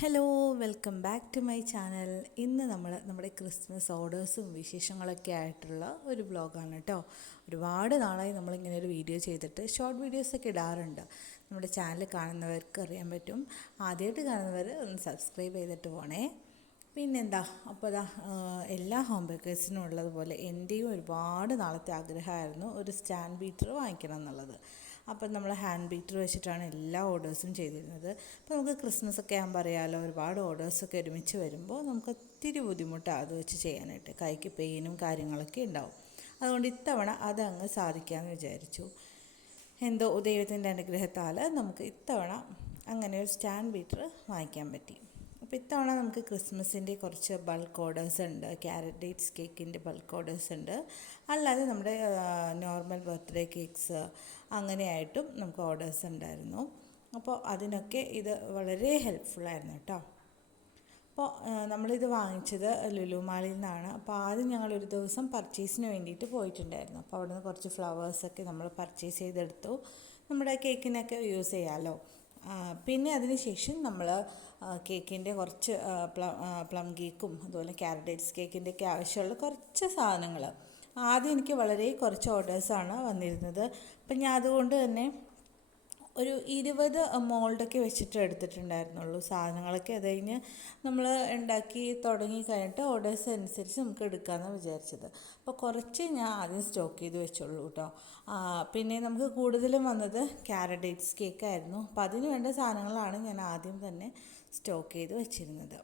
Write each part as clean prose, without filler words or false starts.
Hello, welcome back to my channel. ഇന്ന് നമ്മൾ നമ്മുടെ ക്രിസ്മസ് ഓർഡേഴ്സും വിശേഷങ്ങളൊക്കെ ആയിട്ടുള്ള ഒരു വ്ളോഗാണ് കേട്ടോ. ഒരുപാട് നാളായി നമ്മളിങ്ങനെ ഒരു വീഡിയോ ചെയ്തിട്ട് ഷോർട്ട് വീഡിയോസൊക്കെ ഇടാറുണ്ട്. നമ്മുടെ ചാനൽ കാണുന്നവർക്ക് അറിയാൻ പറ്റും. ആദ്യമായിട്ട് കാണുന്നവർ ഒന്ന് സബ്സ്ക്രൈബ് ചെയ്തിട്ട് പോണേ. പിന്നെന്താ, അപ്പോൾ എല്ലാ ഹോം ബേക്കേഴ്സിനും ഉള്ളതുപോലെ എൻ്റെയും ഒരുപാട് നാളത്തെ ആഗ്രഹമായിരുന്നു ഒരു സ്റ്റാൻഡ് ബീറ്റർ വാങ്ങിക്കണം എന്നുള്ളത്. അപ്പം നമ്മൾ ഹാൻഡ് ബീറ്റർ വെച്ചിട്ടാണ് എല്ലാ ഓർഡേഴ്സും ചെയ്തിരുന്നത്. അപ്പോൾ നമുക്ക് ക്രിസ്മസ് ഒക്കെ ആകുമ്പോൾ അറിയാമല്ലോ, ഒരുപാട് ഓർഡേഴ്സൊക്കെ ഒരുമിച്ച് വരുമ്പോൾ നമുക്ക് ഒത്തിരി ബുദ്ധിമുട്ടാണ് അത് വെച്ച് ചെയ്യാനായിട്ട്. കൈക്ക് പെയിനും കാര്യങ്ങളൊക്കെ ഉണ്ടാവും. അതുകൊണ്ട് ഇത്തവണ അതങ്ങ് സാധിക്കാമെന്ന് വിചാരിച്ചു. എന്തോ ദൈവത്തിൻ്റെ അനുഗ്രഹത്താൽ നമുക്ക് ഇത്തവണ അങ്ങനെ ഒരു സ്റ്റാൻഡ് ബീറ്റർ വാങ്ങിക്കാൻ പറ്റി. അപ്പോൾ ഇത്തവണ നമുക്ക് ക്രിസ്മസിൻ്റെ കുറച്ച് ബൾക്ക് ഓർഡേഴ്സ് ഉണ്ട്. ക്യാരറ്റ് ഡേറ്റ്സ് കേക്കിൻ്റെ ബൾക്ക് ഓർഡേഴ്സ് ഉണ്ട്. അല്ലാതെ നമ്മുടെ നോർമൽ ബർത്ത്ഡേ കേക്ക്സ് അങ്ങനെയായിട്ടും നമുക്ക് ഓർഡേഴ്സ് ഉണ്ടായിരുന്നു. അപ്പോൾ അതിനൊക്കെ ഇത് വളരെ ഹെൽപ്ഫുള്ളായിരുന്നു കേട്ടോ. അപ്പോൾ നമ്മളിത് വാങ്ങിച്ചത് ലുലു മാളിൽ നിന്നാണ്. അപ്പോൾ ആദ്യം ഞങ്ങളൊരു ദിവസം പർച്ചേസിന് വേണ്ടിയിട്ട് പോയിട്ടുണ്ടായിരുന്നു. അപ്പോൾ അവിടെ നിന്ന് കുറച്ച് ഫ്ലവേഴ്സൊക്കെ നമ്മൾ പർച്ചേസ് ചെയ്തെടുത്തു. നമ്മുടെ കേക്കിനൊക്കെ യൂസ് ചെയ്യാമല്ലോ. പിന്നെ അതിന് ശേഷം നമ്മൾ കേക്കിൻ്റെ കുറച്ച് പ്ലം കേക്കും അതുപോലെ ക്യാരറ്റ് കേക്കിൻ്റെയൊക്കെ ആവശ്യമുള്ള കുറച്ച് സാധനങ്ങൾ ആദ്യം എനിക്ക് വളരെ കുറച്ച് ഓർഡേഴ്സാണ് വന്നിരുന്നത്. അപ്പം ഞാൻ അതുകൊണ്ട് തന്നെ ഒരു 20 മോൾഡൊക്കെ വെച്ചിട്ട് എടുത്തിട്ടുണ്ടായിരുന്നുള്ളൂ സാധനങ്ങളൊക്കെ. അത് കഴിഞ്ഞ് നമ്മൾ ഉണ്ടാക്കി തുടങ്ങി കഴിഞ്ഞിട്ട് ഓർഡേഴ്സ് അനുസരിച്ച് നമുക്ക് എടുക്കാമെന്നാണ് വിചാരിച്ചത്. അപ്പോൾ കുറച്ച് ഞാൻ ആദ്യം സ്റ്റോക്ക് ചെയ്ത് വെച്ചുള്ളൂ കേട്ടോ. പിന്നെ നമുക്ക് കൂടുതലും വന്നത് ക്യാരറ്റ് കേക്കായിരുന്നു. അപ്പോൾ അതിന് വേണ്ട സാധനങ്ങളാണ് ഞാൻ ആദ്യം തന്നെ സ്റ്റോക്ക് ചെയ്ത് വെച്ചിരുന്നത്.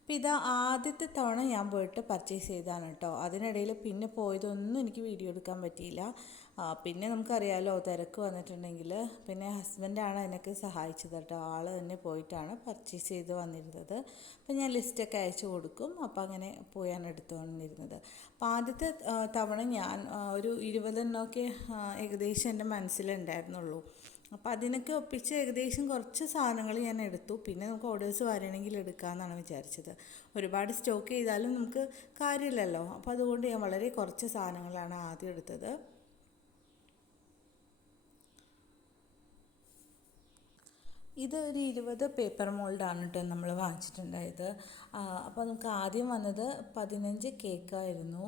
അപ്പോൾ ഇത് ആദ്യത്തെ തവണ ഞാൻ പോയിട്ട് പർച്ചേസ് ചെയ്തതാണ് കേട്ടോ. അതിനിടയിൽ പിന്നെ പോയതൊന്നും എനിക്ക് വീഡിയോ എടുക്കാൻ പറ്റിയില്ല. പിന്നെ നമുക്കറിയാമല്ലോ, തിരക്ക് വന്നിട്ടുണ്ടെങ്കിൽ പിന്നെ ഹസ്ബൻഡാണ് അതിനൊക്കെ സഹായിച്ചത് കേട്ടോ. ആൾ തന്നെ പോയിട്ടാണ് പർച്ചേസ് ചെയ്ത് വന്നിരുന്നത്. അപ്പോൾ ഞാൻ ലിസ്റ്റൊക്കെ അയച്ചു കൊടുക്കും. അപ്പോൾ അങ്ങനെ പോയാണ് എടുത്തു വന്നിരുന്നത്. അപ്പോൾ ആദ്യത്തെ തവണ ഞാൻ ഒരു 20 ഏകദേശം എൻ്റെ മനസ്സിലുണ്ടായിരുന്നുള്ളൂ. അപ്പോൾ അതിനൊക്കെ ഒപ്പിച്ച് ഏകദേശം കുറച്ച് സാധനങ്ങൾ ഞാൻ എടുത്തു. പിന്നെ നമുക്ക് ഓർഡേഴ്സ് വരണമെങ്കിൽ എടുക്കാമെന്നാണ് വിചാരിച്ചത്. ഒരുപാട് സ്റ്റോക്ക് ചെയ്താലും നമുക്ക് കാര്യമില്ലല്ലോ. അപ്പോൾ അതുകൊണ്ട് ഞാൻ വളരെ കുറച്ച് സാധനങ്ങളാണ് ആദ്യം എടുത്തത്. ഇത് ഒരു 20 പേപ്പർ മോൾഡാണ് കേട്ടോ നമ്മൾ വാങ്ങിച്ചിട്ടുണ്ടായത്. അപ്പോൾ നമുക്ക് ആദ്യം വന്നത് 15 കേക്കായിരുന്നു.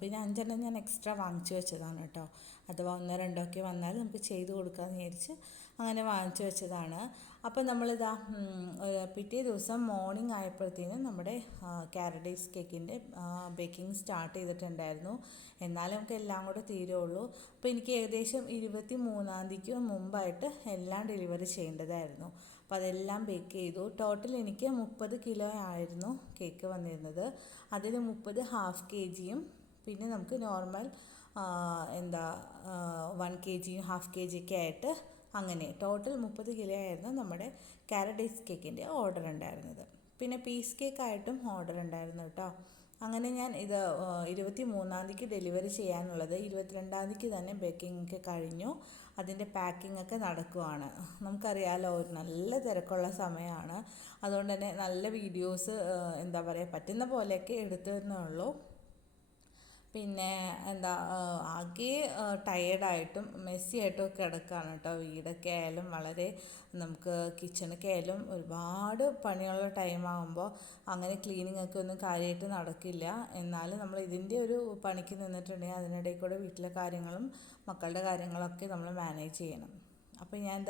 പിന്നെ 5 ഞാൻ എക്സ്ട്രാ വാങ്ങിച്ചു വെച്ചതാണ് കേട്ടോ. അഥവാ 1-2 വന്നാൽ നമുക്ക് ചെയ്ത് കൊടുക്കാമെന്ന് വിചാരിച്ച് അങ്ങനെ വാങ്ങിച്ചു വെച്ചതാണ്. അപ്പോൾ നമ്മളിതാ പിറ്റേ ദിവസം മോർണിംഗ് ആയപ്പോഴത്തേനും നമ്മുടെ ക്യാരറ്റ് കേക്കിൻ്റെ ബേക്കിംഗ് സ്റ്റാർട്ട് ചെയ്തിട്ടുണ്ടായിരുന്നു. എന്നാലും നമുക്ക് എല്ലാം കൂടെ തീരുള്ളൂ. അപ്പോൾ എനിക്ക് ഏകദേശം 23 മുമ്പായിട്ട് എല്ലാം ഡെലിവറി ചെയ്യേണ്ടതായിരുന്നു. അപ്പോൾ അതെല്ലാം ബേക്ക് ചെയ്തു. ടോട്ടൽ എനിക്ക് 30 കിലോ ആയിരുന്നു കേക്ക് വന്നിരുന്നത്. അതിൽ 30 ഹാഫ് kg പിന്നെ നമുക്ക് നോർമൽ 1 kg ഹാഫ് kg ഒക്കെ ആയിട്ട് അങ്ങനെ ടോട്ടൽ 30 കിലോ ആയിരുന്നു നമ്മുടെ ക്യാരറ്റ് കേക്കിൻ്റെ ഓർഡർ ഉണ്ടായിരുന്നത്. പിന്നെ പീസ് കേക്കായിട്ടും ഓർഡർ ഉണ്ടായിരുന്നു കേട്ടോ. അങ്ങനെ ഞാൻ ഇത് 23 ഡെലിവറി ചെയ്യാനുള്ളത് 22 തന്നെ ബേക്കിംഗ് ഒക്കെ കഴിഞ്ഞു. അതിൻ്റെ പാക്കിംഗ് ഒക്കെ നടക്കുവാണ്. നമുക്കറിയാമല്ലോ, ഒരു നല്ല തിരക്കുള്ള സമയമാണ്. അതുകൊണ്ട് തന്നെ നല്ല വീഡിയോസ് പറ്റുന്ന പോലെയൊക്കെ എടുത്തതെന്നേ ഉള്ളൂ. പിന്നെ ആകെ ടയേർഡായിട്ടും മെസ്സി ആയിട്ടും ഒക്കെ കിടക്കുകയാണ് കേട്ടോ. വീടൊക്കെ ആയാലും വളരെ നമുക്ക് കിച്ചണൊക്കെ ആയാലും ഒരുപാട് പണിയുള്ള ടൈമാകുമ്പോൾ അങ്ങനെ ക്ലീനിങ് ഒക്കെ ഒന്നും കാര്യമായിട്ട് നടക്കില്ല. എന്നാലും നമ്മൾ ഇതിൻ്റെ ഒരു പണിക്ക് നിന്നിട്ടുണ്ടെങ്കിൽ അതിനിടയിൽ കൂടെ വീട്ടിലെ കാര്യങ്ങളും മക്കളുടെ കാര്യങ്ങളൊക്കെ നമ്മൾ മാനേജ് ചെയ്യണം. അപ്പോൾ ഞാൻ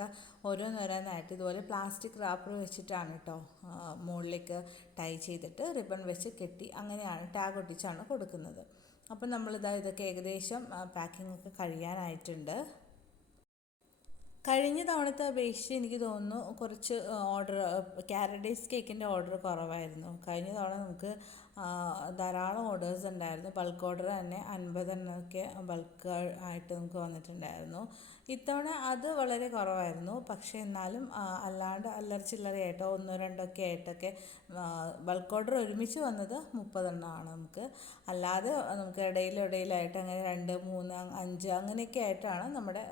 ഓരോന്നോരോന്നായിട്ട് ഇതുപോലെ പ്ലാസ്റ്റിക് റാപ്പർ വെച്ചിട്ടാണ് കേട്ടോ മുകളിലേക്ക് ടൈ ചെയ്തിട്ട് റിബൺ വെച്ച് കെട്ടി അങ്ങനെയാണ് ടാഗ് ഒട്ടിച്ചാണ് കൊടുക്കുന്നത്. അപ്പം ഇതൊക്കെ ഏകദേശം പാക്കിംഗ് ഒക്കെ കഴിയാനായിട്ടുണ്ട്. കഴിഞ്ഞ തവണത്തെ അപേക്ഷിച്ച് എനിക്ക് തോന്നുന്നു കുറച്ച് ഓർഡർ ക്യാരറ്റ് കേക്കിൻ്റെ ഓർഡർ കുറവായിരുന്നു. കഴിഞ്ഞ തവണ നമുക്ക് ധാരാളം ഓർഡേഴ്സ് ഉണ്ടായിരുന്നു. ബൾക്ക് ഓർഡർ തന്നെ 50 ബൾക്ക് ആയിട്ട് നമുക്ക് വന്നിട്ടുണ്ടായിരുന്നു. ഇത്തവണ അത് വളരെ കുറവായിരുന്നു. പക്ഷേ എന്നാലും അല്ലാണ്ട് അല്ലറ ചില്ലറയായിട്ടോ 1-2 ആയിട്ടൊക്കെ ബൾക്ക് ഓർഡർ ഒരുമിച്ച് വന്നത് 30 നമുക്ക്. അല്ലാതെ നമുക്ക് ഇടയിലായിട്ട് അങ്ങനെ 2, 3, 5 അങ്ങനെയൊക്കെ ആയിട്ടാണ് നമ്മുടെ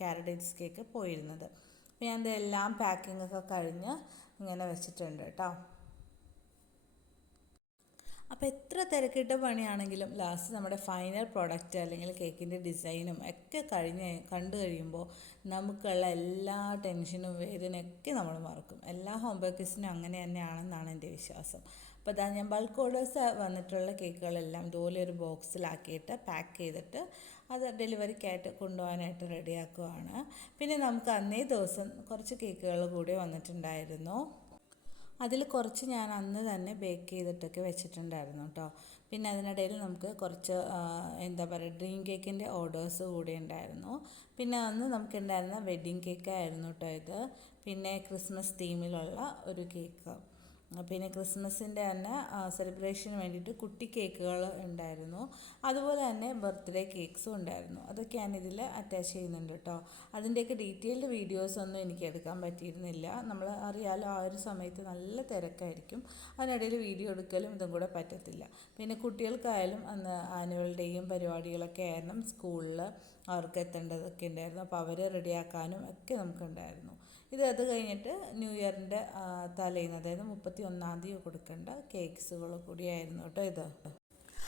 ക്യാരറ്റ് കേക്ക് പോയിരുന്നത്. അപ്പോൾ ഞാൻ ഇതെല്ലാം പാക്കിംഗ് ഒക്കെ കഴിഞ്ഞ് ഇങ്ങനെ വെച്ചിട്ടുണ്ട് കേട്ടോ. അപ്പോൾ എത്ര തിരക്കിട്ട പണിയാണെങ്കിലും ലാസ്റ്റ് നമ്മുടെ ഫൈനൽ പ്രോഡക്റ്റ് അല്ലെങ്കിൽ കേക്കിൻ്റെ ഡിസൈനും ഒക്കെ കണ്ടു കഴിയുമ്പോൾ നമുക്കുള്ള എല്ലാ ടെൻഷനും വേദനയൊക്കെ നമ്മൾ മറക്കും. എല്ലാ ഹോം ബേക്കേഴ്സിനും അങ്ങനെ തന്നെയാണെന്നാണ് എൻ്റെ വിശ്വാസം. അപ്പോൾ അതാ ഞാൻ ബൾക്ക് ഓർഡേഴ്സ് വന്നിട്ടുള്ള കേക്കുകളെല്ലാം ഇതുപോലെ ഒരു ബോക്സിലാക്കിയിട്ട് പാക്ക് ചെയ്തിട്ട് അത് ഡെലിവറിക്കായിട്ട് കൊണ്ടുപോകാനായിട്ട് റെഡിയാക്കുവാണ്. പിന്നെ നമുക്ക് അന്നേ ദിവസം കുറച്ച് കേക്കുകൾ കൂടി വന്നിട്ടുണ്ടായിരുന്നു. അതിൽ കുറച്ച് ഞാൻ അന്ന് തന്നെ ബേക്ക് ചെയ്തിട്ടൊക്കെ വെച്ചിട്ടുണ്ടായിരുന്നു കേട്ടോ. പിന്നെ അതിനിടയിൽ നമുക്ക് കുറച്ച് എന്താ പറയുക ഡ്രീം കേക്കിൻ്റെ ഓർഡേഴ്സ് കൂടെ ഉണ്ടായിരുന്നു. പിന്നെ അന്ന് നമുക്കുണ്ടായിരുന്ന വെഡ്ഡിങ് കേക്കായിരുന്നു കേട്ടോ ഇത്. പിന്നെ ക്രിസ്മസ് തീമിലുള്ള ഒരു കേക്ക്. പിന്നെ ക്രിസ്മസിൻ്റെ തന്നെ സെലിബ്രേഷന് വേണ്ടിയിട്ട് കുട്ടി കേക്കുകൾ ഉണ്ടായിരുന്നു. അതുപോലെ തന്നെ ബർത്ത്ഡേ കേക്ക്സും ഉണ്ടായിരുന്നു. അതൊക്കെ ഞാനിതിൽ അറ്റാച്ച് ചെയ്യുന്നുണ്ട് കേട്ടോ. അതിൻ്റെയൊക്കെ ഡീറ്റെയിൽഡ് വീഡിയോസൊന്നും എനിക്ക് എടുക്കാൻ പറ്റിയിരുന്നില്ല. നമ്മൾ അറിയാലോ ആ ഒരു സമയത്ത് നല്ല തിരക്കായിരിക്കും. അതിനിടയിൽ വീഡിയോ എടുക്കലും ഇതും കൂടെ പറ്റത്തില്ല. പിന്നെ കുട്ടികൾക്കായാലും അന്ന് ആനുവൽ ഡേയും പരിപാടികളൊക്കെ ആയിരുന്നു. സ്കൂളിൽ അവർക്ക് എത്തേണ്ടതൊക്കെ ഉണ്ടായിരുന്നു. അപ്പോൾ അവരെ റെഡിയാക്കാനും ഒക്കെ നമുക്കുണ്ടായിരുന്നു. അത് കഴിഞ്ഞിട്ട് ന്യൂ ഇയറിൻ്റെ തലേന്ന്, അതായത് 31-ാം തീയതി കൊടുക്കേണ്ട കേക്ക്സുകൾ കൂടിയായിരുന്നു കേട്ടോ ഇത്.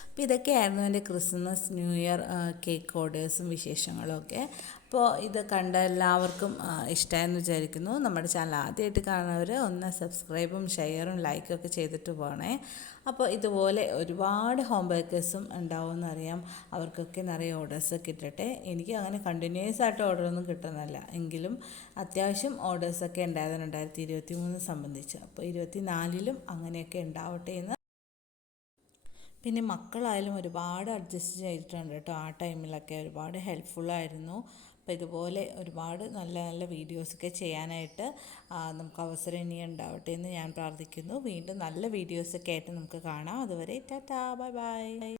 അപ്പോൾ ഇതൊക്കെയായിരുന്നു എൻ്റെ ക്രിസ്മസ് ന്യൂ ഇയർ കേക്ക് ഓർഡേഴ്സും വിശേഷങ്ങളും ഒക്കെ. അപ്പോൾ ഇത് കണ്ട എല്ലാവർക്കും ഇഷ്ടമായെന്ന് വിചാരിക്കുന്നു. നമ്മുടെ ചാനൽ ആദ്യമായിട്ട് കാണുന്നവർ ഒന്ന് സബ്സ്ക്രൈബും ഷെയറും ലൈക്കും ഒക്കെ ചെയ്തിട്ട് പോകണേ. അപ്പോൾ ഇതുപോലെ ഒരുപാട് ഹോം ബേക്കേഴ്സും ഉണ്ടാവുമെന്നറിയാം. അവർക്കൊക്കെ നിറയെ ഓർഡേഴ്സൊക്കെ ഇട്ടിട്ടെ. എനിക്ക് അങ്ങനെ കണ്ടിന്യൂസ് ആയിട്ട് ഓർഡറൊന്നും കിട്ടുന്നില്ല, എങ്കിലും അത്യാവശ്യം ഓർഡേഴ്സൊക്കെ ഉണ്ടായിരുന്നു 2023 സംബന്ധിച്ച്. അപ്പോൾ 24-ലും അങ്ങനെയൊക്കെ ഉണ്ടാവട്ടെ എന്ന്. പിന്നെ മക്കളായാലും ഒരുപാട് അഡ്ജസ്റ്റ് ചെയ്തിട്ടുണ്ട് കേട്ടോ. ആ ടൈമിലൊക്കെ ഒരുപാട് ഹെൽപ്ഫുള്ളായിരുന്നു. അപ്പോൾ ഇതുപോലെ ഒരുപാട് നല്ല നല്ല വീഡിയോസൊക്കെ ചെയ്യാനായിട്ട് നമുക്ക് അവസരം ഇനി ഉണ്ടാവട്ടെ എന്ന് ഞാൻ പ്രാർത്ഥിക്കുന്നു. വീണ്ടും നല്ല വീഡിയോസൊക്കെ ആയിട്ട് നമുക്ക് കാണാം. അതുവരെ ടാറ്റാ, ബൈ ബൈ.